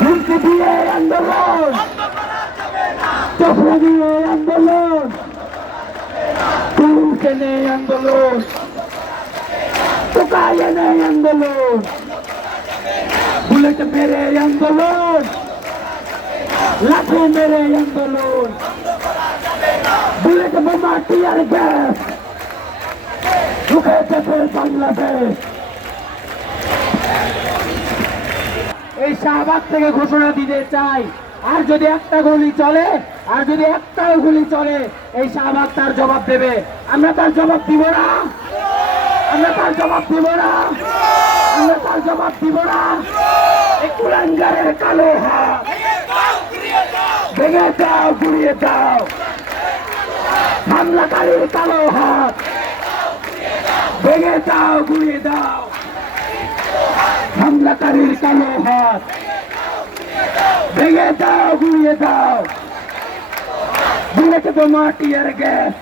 হুমকি দিয়ে আন্দোলন, চোখে দিয়ে আন্দোলন, তুলকে নেই আন্দোলন, টুকাইয়ে নেই আন্দোলন, বুলেট মেরে আন্দোলন, লাঠি মেরে আন্দোলন, বুলেট বোমা টিয়ার গ্যাস ঢুকে দেবে বাংলাদেশ। এই শাহবাগ থেকে ঘোষণা দিতে চাই, আর যদি একটা গুলি চলে, আর যদি একটাও গুলি চলে, এই শাহবাগ তার জবাব দেবে। আমরা তার জবাব দিব না, আমরা তার জবাব দিব না, আমরা তার জবাব দিব না। এই কুলাঙ্গারের কালো হাত ভেঙে দাও, গুড়িয়ে দাও, হামলাকারীর কালো হাত ভেঙে দাও, গুড়িয়ে দাও, হামলাকারীর কালো হাত ভেঙে দাও, গুড়িয়ে দাও, বুলেট বোমা টিয়ার গ্যাস